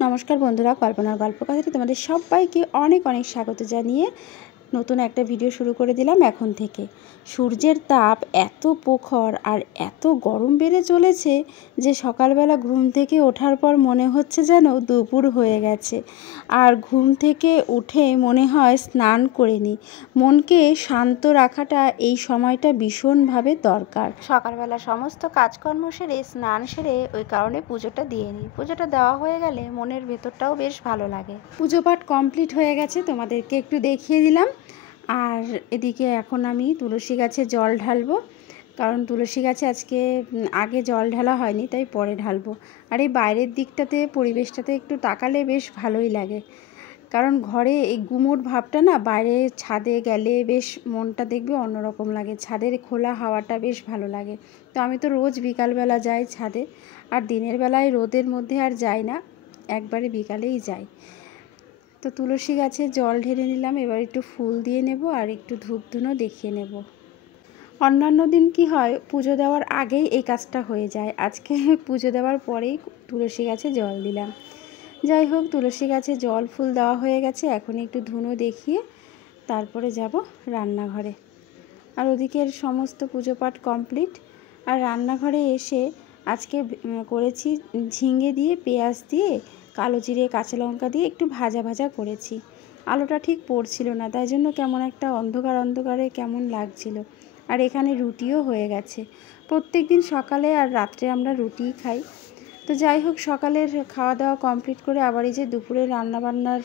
নমস্কার বন্ধুরা, কল্পনার গল্পকথাতে তোমাদের সবাইকে অনেক অনেক স্বাগত জানিয়ে নতুন একটা ভিডিও শুরু করে দিলাম। এখন থেকে সূর্যের তাপ এত প্রখর আর এত গরম বেড়ে চলেছে যে সকালবেলা ঘুম থেকে ওঠার পর মনে হচ্ছে যেন দুপুর হয়ে গেছে। আর ঘুম থেকে উঠে মনে হয় স্নান করে নিই। মনকে শান্ত রাখাটা এই সময়টা ভীষণভাবে দরকার। সকালবেলা সমস্ত কাজকর্ম সেরে স্নান সেরে ওই কারণে পুজোটা দিয়ে নিই। পুজোটা দেওয়া হয়ে গেলে মনের ভেতরটাও বেশ ভালো লাগে। পুজো পাঠ কমপ্লিট হয়ে গেছে, তোমাদেরকে একটু দেখিয়ে দিলাম। আর এদিকে এখন আমি তুলসী গাছে জল ঢালবো, কারণ তুলসী গাছে আজকে আগে জল ঢালা হয়নি, তাই পরে ঢালবো। আর এই বাইরের দিকটাতে পরিবেশটাতে একটু তাকালে বেশ ভালোই লাগে, কারণ ঘরে এই গুমোট ভাবটা না, বাইরে ছাদে গেলে বেশ মনটা দেখবে অন্যরকম লাগে। ছাদের খোলা হাওয়াটা বেশ ভালো লাগে। তো আমি তো রোজ বিকালবেলা যাই ছাদে, আর দিনের বেলায় রোদের মধ্যে আর যাই না, একবারে বিকালেই যাই। তো তুলসী গাছে জল ঢেলে নিলাম, এবার একটু ফুল দিয়ে নেব আর একটু ধূপ ধুনো দেখিয়ে নেব। অন্যান্য দিন কি হয়, পুজো দেওয়ার আগেই এই কাজটা হয়ে যায়। আজকে পুজো দেওয়ার পরেই তুলসী গাছে জল দিলাম। যাই হোক, তুলসী গাছে জল ফুল দেওয়া হয়ে গেছে, এখন একটু ধুনো দেখিয়ে তারপরে যাব রান্নাঘরে। আর ওদিকের সমস্ত পুজো পাঠ কমপ্লিট। আর রান্নাঘরে এসে আজকে করেছি ঝিঙে দিয়ে, পেঁয়াজ দিয়ে, কালো জিরে, কাঁচা লঙ্কা দিয়ে একটু ভাজা ভাজা করেছি। আলোটা ঠিক পড়ছিল না, তাই জন্য কেমন একটা অন্ধকার অন্ধকারে কেমন লাগছিল। আর এখানে রুটিও হয়ে গেছে। প্রত্যেক দিন সকালে আর রাত্রে আমরা রুটিই খাই। তো যাই হোক, সকালের খাওয়া দাওয়া কমপ্লিট করে আবার এই যে দুপুরে রান্নাবান্নার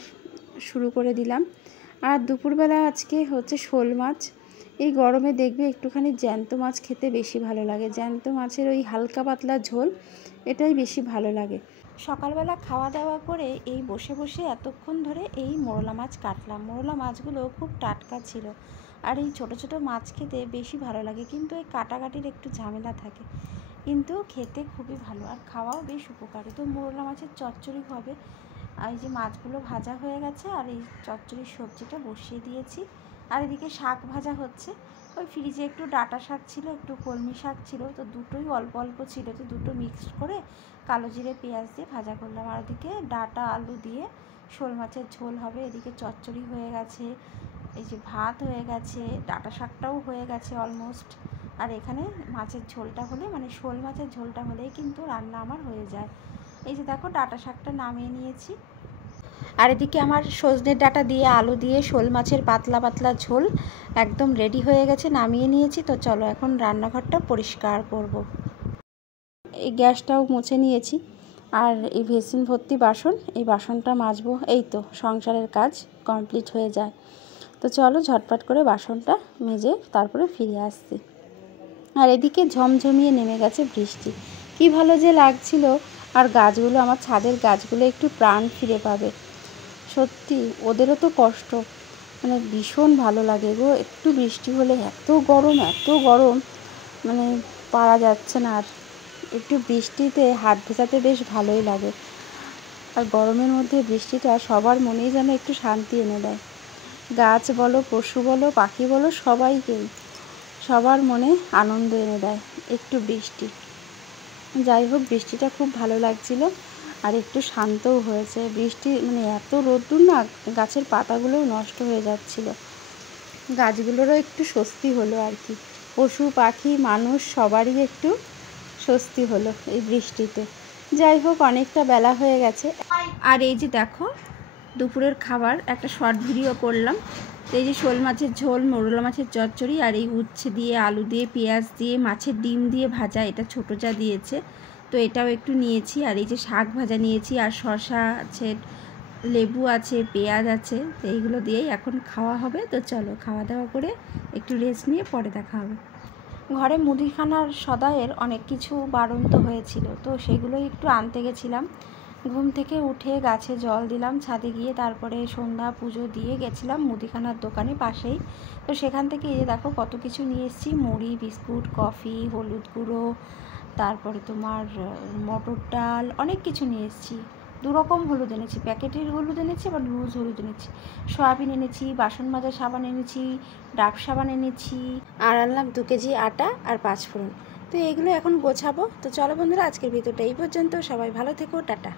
শুরু করে দিলাম। আর দুপুরবেলা আজকে হচ্ছে শোল মাছ। এই গরমে দেখবে একটুখানি জ্যান্ত মাছ খেতে বেশি ভালো লাগে। জ্যান্ত মাছের ওই হালকা পাতলা ঝোল, এটাই বেশি ভালো লাগে। সকালবেলা খাওয়া দাওয়া করে এই বসে বসে এতক্ষণ ধরে এই মোরলা মাছ কাটলাম। মোরলা মাছগুলো খুব টাটকা ছিল, আর এই ছোট ছোট মাছ খেতে বেশি ভালো লাগে, কিন্তু এই কাটাকাটির একটু ঝামেলা থাকে, কিন্তু খেতে খুবই ভালো আর খাওয়াও বেশ উপকারী। তো মোরলা মাছের চচ্চড়ি হবে। আর এই যে মাছগুলো ভাজা হয়ে গেছে, আর এই চচ্চড়ির সবজিটা বসিয়ে দিয়েছি। আর এদিকে শাক ভাজা হচ্ছে। ওই ফ্রিজে একটু ডাঁটা শাক ছিল, একটু কলমি শাক ছিল, তো দুটোই অল্প অল্প ছিল, তো দুটো মিক্সড করে কালো জিরে পেঁয়াজ দিয়ে ভাজা করলাম। আর ওদিকে ডাঁটা আলু দিয়ে শোল মাছের ঝোল হবে। এদিকে চচ্চড়ি হয়ে গেছে, এই যে ভাত হয়ে গেছে, ডাঁটা শাকটাও হয়ে গেছে অলমোস্ট। আর এখানে মাছের ঝোলটা হলে, মানে শোল মাছের ঝোলটা হলেই কিন্তু রান্না আমার হয়ে যায়। এই যে দেখো, ডাঁটা শাকটা নামিয়ে নিয়েছি। আর এদিকে আমার সজনের ডাঁটা দিয়ে আলু দিয়ে শোল মাছের পাতলা পাতলা ঝোল একদম রেডি হয়ে গেছে, নামিয়ে নিয়েছি। তো চলো এখন রান্নাঘরটা পরিষ্কার করব। এই গ্যাসটাও মুছে নিয়েছি, আর এই বেসিন ভর্তি বাসন, এই বাসনটা মাজবো। এই তো সংসারের কাজ কমপ্লিট হয়ে যায়। তো চলো ঝটপট করে বাসনটা মেজে তারপরে ফিরে আসছি। আর এদিকে ঝমঝমিয়ে নেমে গেছে বৃষ্টি, কি ভালো যে লাগছিল। আর গাছগুলো, আমার ছাদের গাছগুলো একটু প্রাণ ফিরে পাবে। সত্যি ওদেরও তো কষ্ট, মানে ভীষণ ভালো লাগে গো। একটু বৃষ্টি হলে এত গরম, এত গরম, মানে পারা যাচ্ছে না। আর একটু বৃষ্টিতে হাত ভেজাতে বেশ ভালোই লাগে। আর গরমের মধ্যে বৃষ্টিটা সবার মনেই যেন একটু শান্তি এনে দেয়। গাছ বলো, পশু বলো, পাখি বলো, সবাইকেই, সবার মনে আনন্দ এনে দেয় একটু বৃষ্টি। যাই হোক, বৃষ্টিটা খুব ভালো লাগছিল, আর একটু শান্তও হয়েছে। বৃষ্টি মানে এত রোদ্দুর না, গাছের পাতাগুলোও নষ্ট হয়ে যাচ্ছিল। গাছগুলোরও একটু স্বস্তি হলো আর কি। পশু পাখি মানুষ সবারই একটু স্বস্তি হলো এই বৃষ্টিতে। যাই হোক, অনেকটা বেলা হয়ে গেছে। আর এই যে দেখো, দুপুরের খাবার একটা শর্ট ভিডিও করলাম। তো এই যে শোল মাছের ঝোল, মোরলা মাছের চচ্চড়ি, আর এই উচ্ছে দিয়ে, আলু দিয়ে, পেঁয়াজ দিয়ে, মাছের ডিম দিয়ে ভাজা, এটা ছোটো যা দিয়েছে, তো এটাও একটু নিয়েছি। আর এই যে শাক ভাজা নিয়েছি, আর শসা আছে, লেবু আছে, পেঁয়াজ আছে, তো এইগুলো দিয়েই এখন খাওয়া হবে। তো চলো খাওয়া দাওয়া করে একটু রেস্ট নিয়ে পরে দেখা হবে। ঘরে মুদিখানার সদাইয়ের অনেক কিছু বাড়ন্ত হয়েছিল, তো সেগুলোই একটু আনতে গেছিলাম। ঘুম থেকে উঠে গাছে জল দিলাম, ছাদে গিয়ে তারপরে সন্ধ্যা পুজো দিয়ে গেছিলাম মুদিখানার দোকানে পাশেই। তো সেখান থেকে এই যে দেখো কত কিছু নিয়ে এসেছি, মুড়ি, বিস্কুট, কফি, হলুদ গুঁড়ো, তারপরে তোমার মটর ডাল, অনেক কিছু নিয়ে এসেছি। দুরকম হলুদ এনেছি, প্যাকেটের হলুদ এনেছি, আবার লুজ হলুদ এনেছি, সয়াবিন এনেছি, বাসন মাজা সাবান এনেছি, ডাব সাবান এনেছি, আর আনলাম 2 কেজি আটা আর 5 ফোড়ন। তো এগুলো এখন গোছাবো। তো চলো বন্ধুরা, আজকের ভিডিওটা এই পর্যন্ত। সবাই ভালো থেকো, টাটা।